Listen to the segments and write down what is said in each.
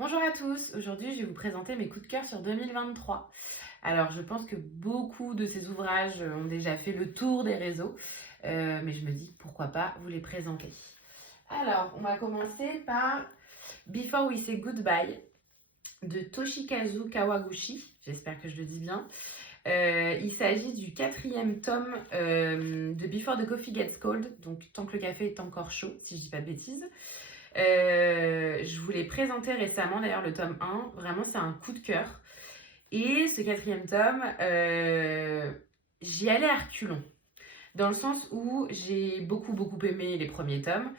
Bonjour à tous, aujourd'hui je vais vous présenter mes coups de cœur sur 2023. Alors je pense que beaucoup de ces ouvrages ont déjà fait le tour des réseaux, mais je me dis pourquoi pas vous les présenter. Alors on va commencer par Before We Say Goodbye de Toshikazu Kawaguchi, j'espère que je le dis bien. Il s'agit du quatrième tome de Before the Coffee Gets Cold, donc tant que le café est encore chaud, si je dis pas de bêtises. Je vous l'ai présenté récemment, d'ailleurs, le tome 1. Vraiment, c'est un coup de cœur. Et ce quatrième tome, j'y allais à reculons. Dans le sens où j'ai beaucoup aimé les premiers tomes.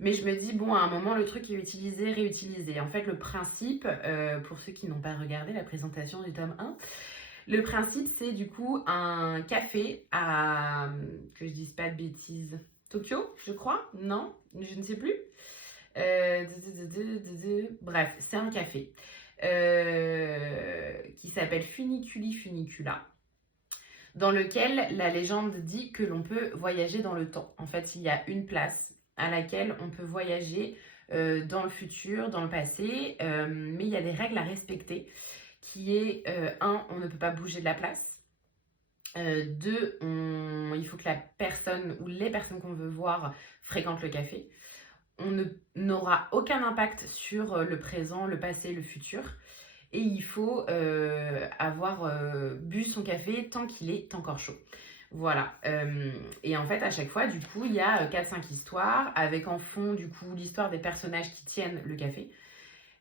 Mais je me dis, bon, à un moment, le truc est utilisé, réutilisé. En fait, le principe, pour ceux qui n'ont pas regardé la présentation du tome 1, le principe, c'est du coup un café à, que je dise pas de bêtises, Tokyo, je crois. Non, je ne sais plus. Bref, c'est un café qui s'appelle Funiculi Funicula, dans lequel la légende dit que l'on peut voyager dans le temps. En fait, il y a une place à laquelle on peut voyager dans le futur, dans le passé, mais il y a des règles à respecter, qui est, un, on ne peut pas bouger de la place. Deux, il faut que la personne ou les personnes qu'on veut voir fréquentent le café. On n'aura aucun impact sur le présent, le passé, le futur. Et il faut avoir bu son café tant qu'il est encore chaud. Voilà. Et en fait, à chaque fois, du coup, il y a 4-5 histoires, avec en fond, du coup, l'histoire des personnages qui tiennent le café.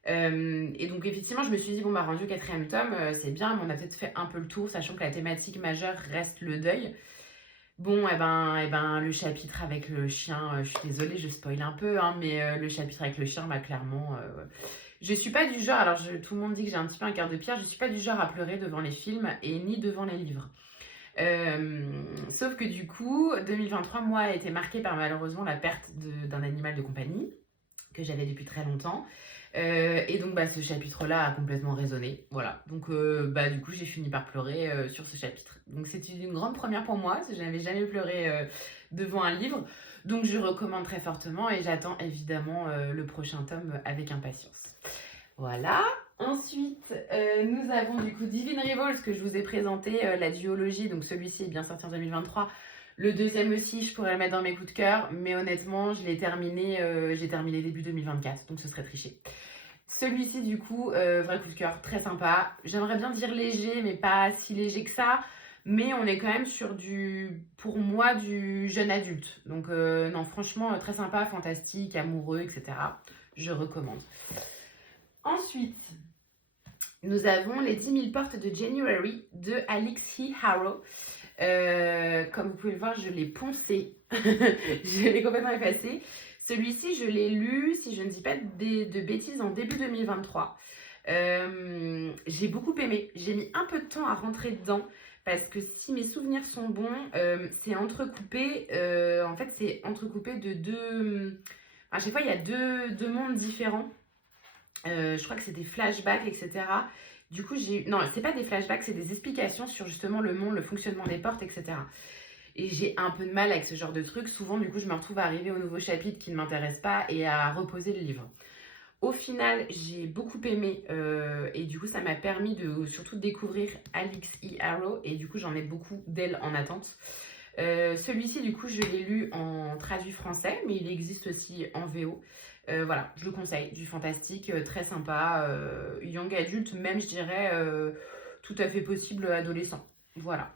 Et donc, effectivement, je me suis dit, bon, bah, rendu au quatrième tome, c'est bien, mais on a peut-être fait un peu le tour, sachant que la thématique majeure reste le deuil. Bon, le chapitre avec le chien, je suis désolée, je spoil un peu, hein, mais le chapitre avec le chien, bah, clairement, je suis pas du genre, alors tout le monde dit que j'ai un petit peu un cœur de pierre, je suis pas du genre à pleurer devant les films et ni devant les livres. Sauf que du coup, 2023, moi, a été marqué par malheureusement la perte d'un animal de compagnie que j'avais depuis très longtemps. Et donc, ce chapitre-là a complètement résonné. Voilà. Donc, du coup, j'ai fini par pleurer sur ce chapitre. Donc, c'est une grande première pour moi. Je n'avais jamais pleuré devant un livre. Donc, je recommande très fortement et j'attends évidemment le prochain tome avec impatience. Voilà. Ensuite, nous avons du coup Divine Revolt que je vous ai présenté, la duologie. Donc, celui-ci est bien sorti en 2023. Le deuxième aussi, je pourrais le mettre dans mes coups de cœur, mais honnêtement, je l'ai terminé, j'ai terminé début 2024, donc ce serait triché. Celui-ci, du coup, vrai coup de cœur, très sympa. J'aimerais bien dire léger, mais pas si léger que ça. Mais on est quand même sur pour moi, du jeune adulte. Donc, non, franchement, très sympa, fantastique, amoureux, etc. Je recommande. Ensuite, nous avons Les 10 000 portes de January de Alexis Harrow. Comme vous pouvez le voir, je l'ai poncé. Je l'ai complètement effacé. Celui-ci, je l'ai lu, si je ne dis pas de bêtises, en début 2023. J'ai beaucoup aimé. J'ai mis un peu de temps à rentrer dedans parce que si mes souvenirs sont bons, c'est entrecoupé. En fait, c'est entrecoupé de deux. À chaque fois, il y a deux mondes différents. Je crois que c'est des flashbacks, etc. Du coup, non, c'est pas des flashbacks, c'est des explications sur justement le monde, le fonctionnement des portes, etc. Et j'ai un peu de mal avec ce genre de truc. Souvent, du coup, je me retrouve à arriver au nouveau chapitre qui ne m'intéresse pas et à reposer le livre. Au final, j'ai beaucoup aimé et du coup, ça m'a permis de surtout découvrir Alix E. Harrow et du coup, j'en ai beaucoup d'elle en attente. Celui-ci, du coup, je l'ai lu en traduit français, mais il existe aussi en VO. Voilà, je le conseille, du fantastique, très sympa, young adulte, même je dirais tout à fait possible adolescent. Voilà.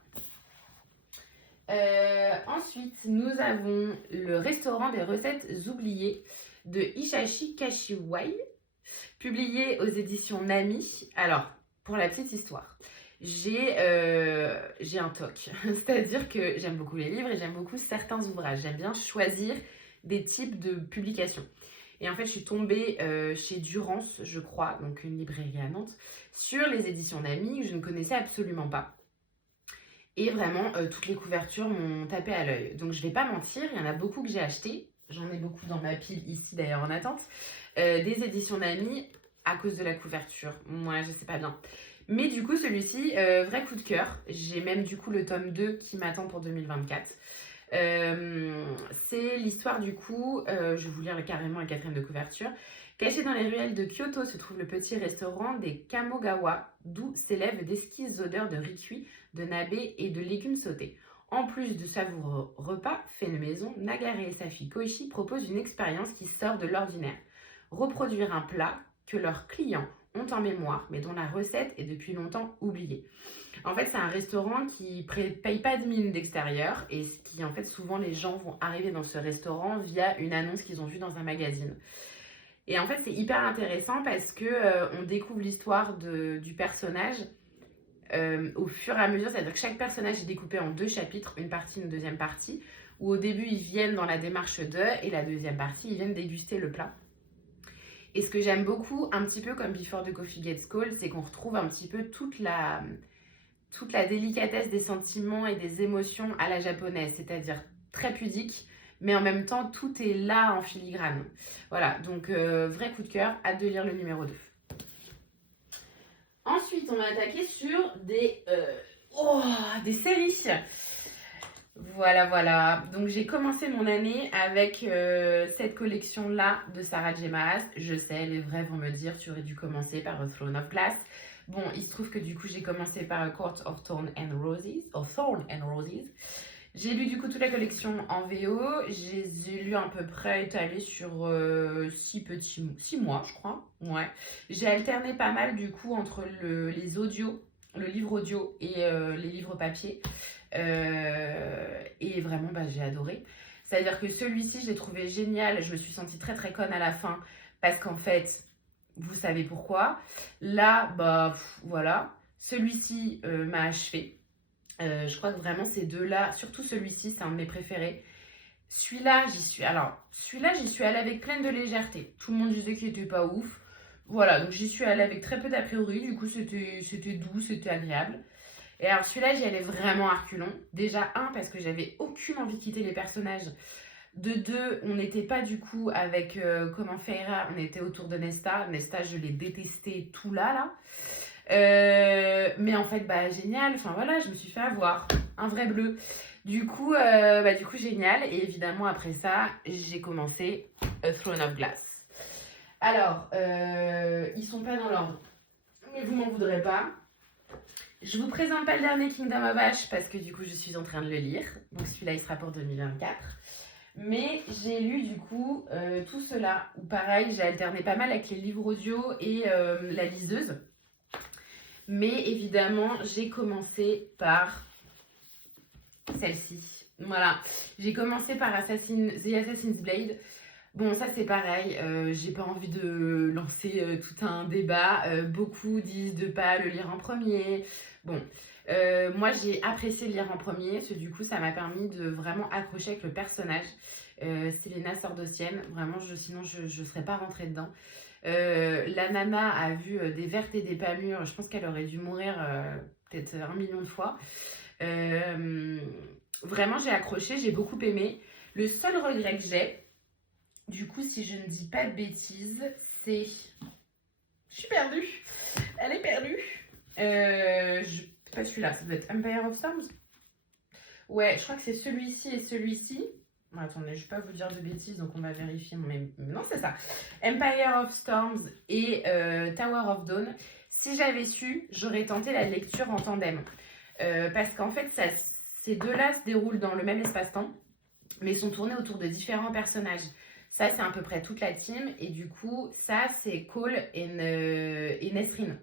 Ensuite, nous avons Le restaurant des recettes oubliées de Hisashi Kashiwai, publié aux éditions Nami. Alors, pour la petite histoire, j'ai un toc, c'est-à-dire que j'aime beaucoup les livres et j'aime beaucoup certains ouvrages. J'aime bien choisir des types de publications. Et en fait, je suis tombée chez Durance, je crois, donc une librairie à Nantes, sur les éditions Nami que je ne connaissais absolument pas. Et vraiment, toutes les couvertures m'ont tapé à l'œil. Donc, je vais pas mentir, il y en a beaucoup que j'ai acheté. J'en ai beaucoup dans ma pile ici, d'ailleurs, en attente. Des éditions Nami à cause de la couverture. Moi, je sais pas bien. Mais du coup, celui-ci, vrai coup de cœur. J'ai même du coup le tome 2 qui m'attend pour 2024. C'est l'histoire du coup, je vais vous lire carrément la 4e de couverture. Caché dans les ruelles de Kyoto se trouve le petit restaurant des Kamogawa, d'où s'élèvent d'exquises odeurs de riz cuit, de nabe et de légumes sautés. En plus de savoureux repas faits de maison, Nagare et sa fille Koichi proposent une expérience qui sort de l'ordinaire. Reproduire un plat que leurs clients ont en mémoire, mais dont la recette est depuis longtemps oubliée. En fait, c'est un restaurant qui paye pas de mine d'extérieur et ce qui, en fait, souvent les gens vont arriver dans ce restaurant via une annonce qu'ils ont vue dans un magazine. Et en fait, c'est hyper intéressant parce que on découvre l'histoire du personnage au fur et à mesure, c'est-à-dire que chaque personnage est découpé en 2 chapitres, une partie, une deuxième partie, où au début ils viennent dans la démarche et la deuxième partie, ils viennent déguster le plat. Et ce que j'aime beaucoup, un petit peu comme Before the Coffee Gets Cold, c'est qu'on retrouve un petit peu toute la délicatesse des sentiments et des émotions à la japonaise, c'est-à-dire très pudique, mais en même temps, tout est là en filigrane. Voilà, donc vrai coup de cœur, hâte de lire le numéro 2. Ensuite, on va attaquer sur des séries. Voilà. Donc, j'ai commencé mon année avec cette collection-là de Sarah J. Maas. Je sais, les vrais vont me dire, tu aurais dû commencer par A Throne of Glass. Bon, il se trouve que du coup, j'ai commencé par A Court of Thorn and Roses. J'ai lu du coup toute la collection en VO. J'ai lu à peu près étalé sur 6 mois, je crois. Ouais. J'ai alterné pas mal du coup entre les audios, le livre audio et les livres papier. Et vraiment, j'ai adoré. C'est-à-dire que celui-ci, je l'ai trouvé génial. Je me suis sentie très très conne à la fin parce qu'en fait, vous savez pourquoi. Là, voilà. Celui-ci m'a achevé. Je crois que vraiment ces deux-là, surtout celui-ci, c'est un de mes préférés. Celui-là, j'y suis allée avec pleine de légèreté. Tout le monde disait qu'il était pas ouf. Voilà, donc j'y suis allée avec très peu d'a priori. Du coup, c'était doux, c'était agréable. Et alors celui-là, j'y allais vraiment à reculons. Déjà, parce que j'avais aucune envie de quitter les personnages. De 2, on n'était pas du coup avec comment Feira, on était autour de Nesta. Nesta, je l'ai détesté tout là. Mais en fait, génial. Enfin voilà, je me suis fait avoir. Un vrai bleu. Du coup, génial. Et évidemment, après ça, j'ai commencé A Throne of Glass. Alors, ils sont pas dans l'ordre. Mais vous m'en voudrez pas. Je vous présente pas le dernier Kingdom of Ash parce que du coup, je suis en train de le lire. Donc celui-là, il sera pour 2024. Mais j'ai lu du coup tout cela. Ou pareil, j'ai alterné pas mal avec les livres audio et la liseuse. Mais évidemment, j'ai commencé par celle-ci. Voilà, j'ai commencé par The Assassin's Blade. Bon, ça c'est pareil, j'ai pas envie de lancer tout un débat. Beaucoup disent de pas le lire en premier. Bon, moi j'ai apprécié le lire en premier, parce que du coup ça m'a permis de vraiment accrocher avec le personnage. Célena Sordosienne, vraiment, sinon je serais pas rentrée dedans. La nana a vu des vertes et des pas mûres. Je pense qu'elle aurait dû mourir peut-être 1 million de fois. Vraiment, j'ai accroché, j'ai beaucoup aimé. Le seul regret que j'ai, du coup, si je ne dis pas de bêtises, c'est... Je suis perdue. Elle est perdue. C'est pas celui-là, ça doit être Empire of Storms. Ouais, je crois que c'est celui-ci et celui-ci. Bon, attendez, je ne vais pas vous dire de bêtises, donc on va vérifier. Mais non, c'est ça. Empire of Storms et Tower of Dawn. Si j'avais su, j'aurais tenté la lecture en tandem. Parce qu'en fait, ces deux-là se déroulent dans le même espace-temps, mais sont tournés autour de différents personnages. Ça, c'est à peu près toute la team. Et du coup, ça, c'est Cole et Nesrine.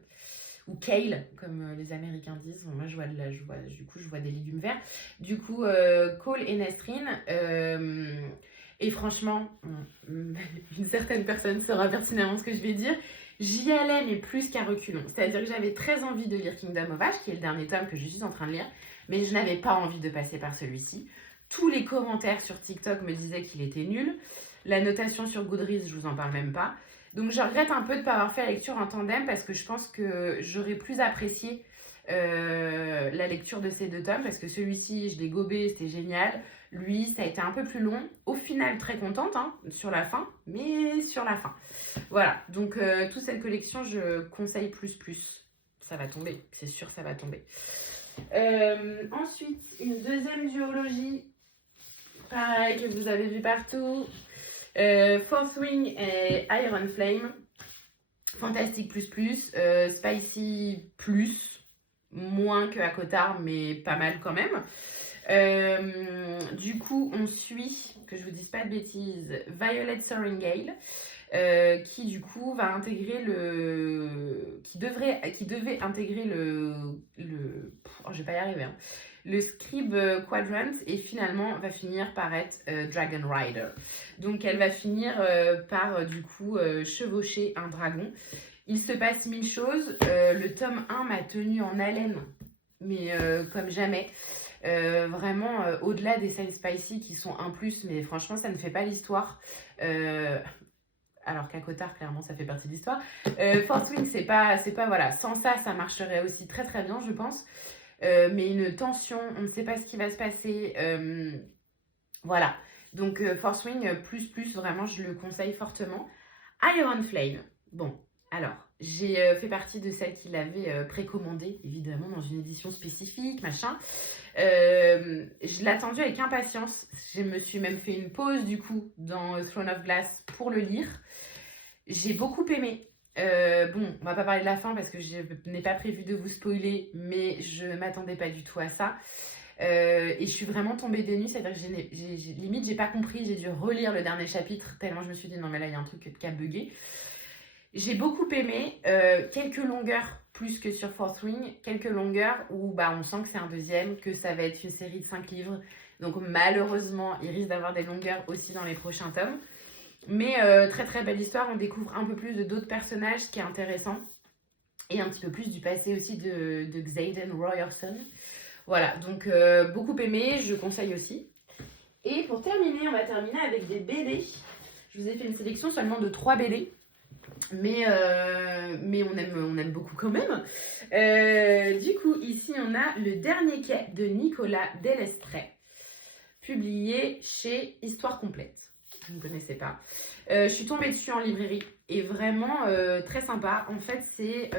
Ou Kale, comme les Américains disent. Moi, je vois des légumes verts. Du coup, Cole et Nesrine. Et franchement, une certaine personne saura pertinemment ce que je vais dire. J'y allais, mais plus qu'à reculons. C'est-à-dire que j'avais très envie de lire Kingdom of Ash, qui est le dernier tome que je suis en train de lire, mais je n'avais pas envie de passer par celui-ci. Tous les commentaires sur TikTok me disaient qu'il était nul. La notation sur Goodreads, je vous en parle même pas. Donc je regrette un peu de ne pas avoir fait la lecture en tandem parce que je pense que j'aurais plus apprécié la lecture de ces 2 tomes parce que celui-ci, je l'ai gobé, c'était génial. Lui, ça a été un peu plus long. Au final, très contente sur la fin, mais sur la fin. Voilà, donc toute cette collection, je conseille plus. Ça va tomber, c'est sûr, ça va tomber. Ensuite, une deuxième duologie pareil, que vous avez vu partout. Fourth Wing et Iron Flame. Fantastique plus, Spicy plus, moins que Akotard, mais pas mal quand même. Du coup, on suit, que je vous dise pas de bêtises, Violet Soaring Gale, qui du coup va intégrer qui devait intégrer oh, je vais pas y arriver, hein, le Scribe Quadrant, et finalement va finir par être Dragon Rider. Donc elle va finir par du coup chevaucher un dragon. Il se passe 1000 choses. Le tome 1 m'a tenu en haleine, mais comme jamais. Vraiment, au-delà des scènes spicy qui sont un plus, mais franchement, ça ne fait pas l'histoire. Alors qu'Akotard, clairement, ça fait partie de l'histoire. Fourth Wing, c'est pas, voilà. Sans ça, ça marcherait aussi très très bien, je pense. Mais une tension, on ne sait pas ce qui va se passer. Voilà. Donc, Fourth Wing, plus, vraiment, je le conseille fortement. Iron Flame. Bon, alors, j'ai fait partie de celles qui l'avaient précommandé, évidemment, dans une édition spécifique, machin. Je l'ai attendu avec impatience. Je me suis même fait une pause, du coup, dans Throne of Glass pour le lire. J'ai beaucoup aimé. Bon, on va pas parler de la fin parce que je n'ai pas prévu de vous spoiler, mais je ne m'attendais pas du tout à ça. Et je suis vraiment tombée des nues, c'est-à-dire que limite, j'ai pas compris, j'ai dû relire le dernier chapitre, tellement je me suis dit, non mais là, il y a un truc qui a bugué. J'ai beaucoup aimé, quelques longueurs plus que sur Fourth Wing, quelques longueurs où bah, on sent que c'est un deuxième, que ça va être une série de 5 livres, donc malheureusement, il risque d'avoir des longueurs aussi dans les prochains tomes. Mais très très belle histoire, on découvre un peu plus de d'autres personnages, ce qui est intéressant. Et un petit peu plus du passé aussi de Xaden Royerson. Voilà, donc beaucoup aimé, je conseille aussi. Et pour terminer, on va terminer avec des BD. Je vous ai fait une sélection seulement de 3 BD. Mais on aime beaucoup quand même. Du coup, ici, on a Le Dernier Quai de Nicolas Delestret, publié chez Histoire Complète. Je ne connaissais pas. Je suis tombée dessus en librairie et vraiment très sympa. En fait, c'est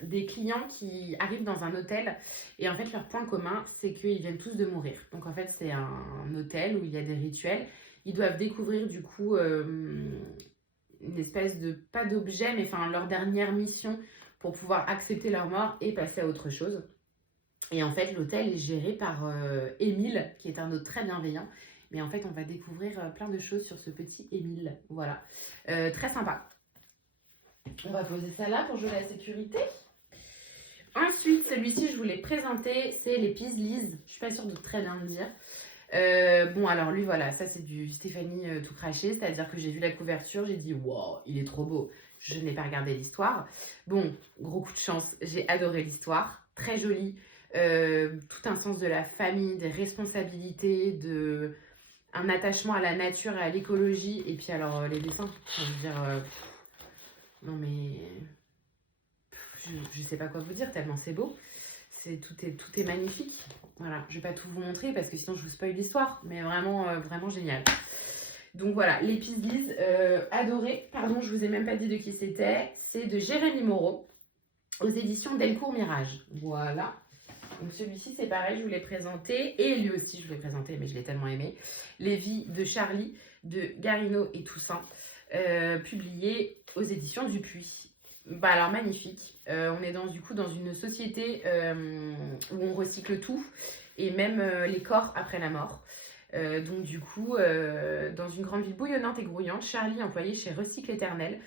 des clients qui arrivent dans un hôtel et en fait, leur point commun, c'est qu'ils viennent tous de mourir. Donc en fait, c'est un hôtel où il y a des rituels. Ils doivent découvrir du coup une espèce de, pas d'objet, mais enfin leur dernière mission pour pouvoir accepter leur mort et passer à autre chose. Et en fait, l'hôtel est géré par Émile, qui est un hôte très bienveillant. Mais en fait, on va découvrir plein de choses sur ce petit Émile. Voilà. Très sympa. On va poser ça là pour jouer la sécurité. Ensuite, celui-ci, je vous l'ai présenté, c'est les Peasleys. Je suis pas sûre de très bien le dire. Bon, alors lui, voilà, ça c'est du Stéphanie tout craché. C'est-à-dire que j'ai vu la couverture, j'ai dit « Wow, il est trop beau ». Je n'ai pas regardé l'histoire. Bon, gros coup de chance, j'ai adoré l'histoire. Très jolie. Tout un sens de la famille, des responsabilités, un attachement à la nature et à l'écologie. Et puis alors, les dessins, je veux dire... non mais... je sais pas quoi vous dire, tellement c'est beau. Tout est magnifique. Voilà, je vais pas tout vous montrer parce que sinon je vous spoil l'histoire. Mais vraiment, vraiment génial. Donc voilà, les Peasleys, adoré. Pardon, je vous ai même pas dit de qui c'était. C'est de Jérémy Moreau, aux éditions Delcourt Mirage. Voilà. Donc celui-ci, c'est pareil, je vous l'ai présenté. Et lui aussi, je vous l'ai présenté, mais je l'ai tellement aimé. Les vies de Charlie, de Garino et Toussaint, publié aux éditions Dupuis. Bah alors, magnifique. On est du coup dans une société où on recycle tout, et même les corps après la mort. Donc du coup, dans une grande ville bouillonnante et grouillante, Charlie, employé chez Recycle Éternel,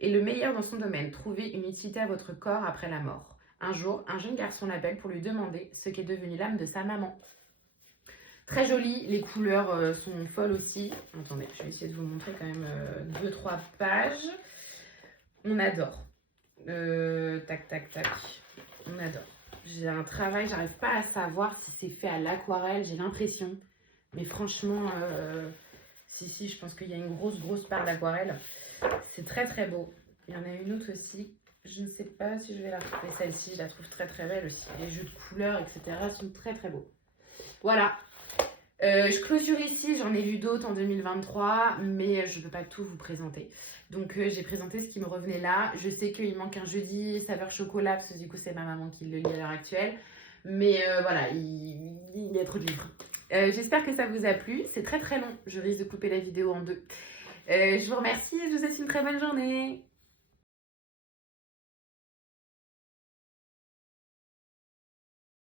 est le meilleur dans son domaine. Trouvez une utilité à votre corps après la mort. Un jour, un jeune garçon l'appelle pour lui demander ce qu'est devenu l'âme de sa maman. Très joli, les couleurs sont folles aussi. Attendez, je vais essayer de vous montrer quand même 2-3 pages. On adore. Tac, tac, tac. On adore. J'ai un travail, j'arrive pas à savoir si c'est fait à l'aquarelle, j'ai l'impression. Mais franchement, si, je pense qu'il y a une grosse part d'aquarelle. C'est très très beau. Il y en a une autre aussi. Je ne sais pas si je vais la retrouver. Celle-ci, je la trouve très très belle aussi. Les jeux de couleurs, etc. sont très très beaux. Voilà. Je clôture ici. J'en ai lu d'autres en 2023, mais je ne peux pas tout vous présenter. Donc j'ai présenté ce qui me revenait là. Je sais qu'il manque un jeudi saveur chocolat, parce que du coup c'est ma maman qui le lit à l'heure actuelle. Mais voilà, il y a trop de livres. J'espère que ça vous a plu. C'est très très long. Je risque de couper la vidéo en deux. Je vous remercie et je vous souhaite une très bonne journée.